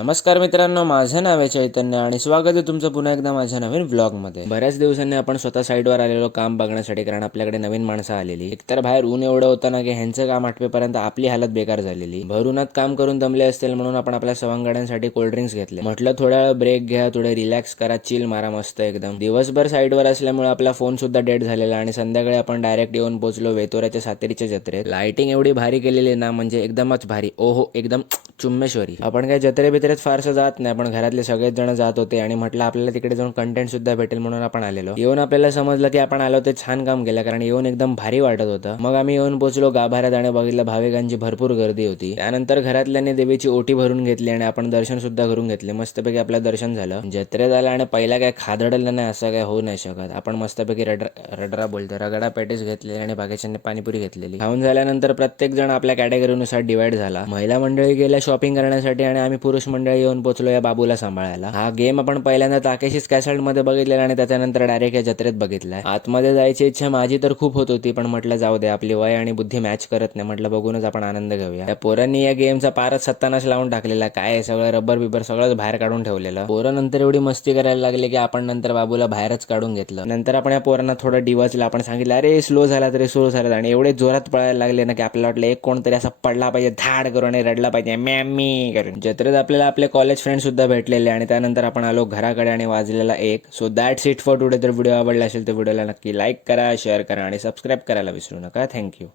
नमस्कार मित्रांनो, माझं नाव आहे चैतन्य आणि स्वागत आहे तुमचं पुन्हा एकदा माझ्या नवीन व्लॉगमध्ये। बऱ्याच दिवसांनी आपण स्वतः साईडवर आलेलो काम बघण्यासाठी, कारण आपल्याकडे नवीन माणसं आलेली। एकतर बाहेर ऊन एवढं होतं ना की ह्यांचं काम आटवेपर्यंत आपली हालत बेकार झालेली। भरूनात काम करून दमले असतील म्हणून आपण आपल्या सवंगड्यांसाठी कोल्ड्रिंक्स घेतले। म्हटलं थोडा वेळ ब्रेक घ्या, थोडे रिलॅक्स करा, चिल मारा मस्त एकदम। दिवसभर साईडवर असल्यामुळे आपला फोन सुद्धा डेड झालेला आणि संध्याकाळी आपण डायरेक्ट येऊन पोहोचलो वेतोऱ्याच्या सातेरीच्या जत्रेत। लाइटिंग एवढी भारी केलेली ना, म्हणजे एकदमच भारी, ओहो एकदम चुम्मेश्वरी। आपण काय जत्रे बित्रेत फारसं जात नाही, पण घरातले सगळेच जण जात होते आणि म्हटलं आपल्याला तिकडे जाऊन कंटेंट सुद्धा भेटेल म्हणून आपण आलेलो। येऊन आपल्याला समजलं की आपण आलो ते छान काम केलं, कारण येऊन एकदम भारी वाटत होतं। मग आम्ही येऊन पोहोचलो गाभाऱ्यात आणि बघितलं भाविकांची भरपूर गर्दी होती। त्यानंतर घरातल्याने देवीची ओटी भरून घेतली आणि आपण दर्शन सुद्धा करून घेतले। मस्तपैकी आपलं दर्शन झालं, जत्रेत आलं आणि पहिला काय खादडलं नाही असं काय होऊ नाही शकत। आपण मस्तपैकी रडरा बोलतो रगडा पॅटीस घेतलेली आणि बाकीच्यांनी पाणीपुरी घेतलेली। खाऊन झाल्यानंतर प्रत्येक जण आपल्या कॅटेगरीनुसार डिवाइड झाला। महिला मंडळी गेल्या शॉपिंग करण्यासाठी आणि आम्ही पुरुष मंडळी येऊन पोहोचलो या बाबूला सांभाळायला। हा गेम आपण पहिल्यांदा ताकेशीच कॅसेट मध्ये बघितलेला आणि त्याच्यानंतर डायरेक्ट या जत्रेत बघितलाय। आतमध्ये जायची इच्छा माझी तर खूप होत होती, पण म्हटलं जाऊ दे, आपली वय आणि बुद्धी मॅच करत नाही, म्हटलं बघूनच आपण आनंद घेऊया। त्या पोरांनी या गेमचा पारच सत्तानाश लावून टाकलेला, काय सगळं रबर बिबर सगळंच बाहेर काढून ठेवलेलं। पोरं नंतर एवढी मस्ती करायला लागले की आपण नंतर बाबूला बाहेरच काढून घेतलं। नंतर आपण या पोरांना थोडं डिवचलं, आपण सांगितलं अरे स्लो झाला तरी स्लो झाला, आणि एवढे जोरात पळायला लागले ना की आपल्याला वाटलं एक कोणतरी असा पडला पाहिजे धाड करून आणि रडला पाहिजे मॅमी करून। जत्रेत आपल्याला आपले कॉलेज फ्रेंड सुद्धा भेटलेले आणि त्यानंतर आपण आलो घराकडे आणि वाजलेला 1। So that's it for today. तर व्हिडिओ आवडला असेल तर व्हिडिओला नक्की लाईक करा, शेअर करा आणि सबस्क्राईब करायला विसरू नका। थँक्यू।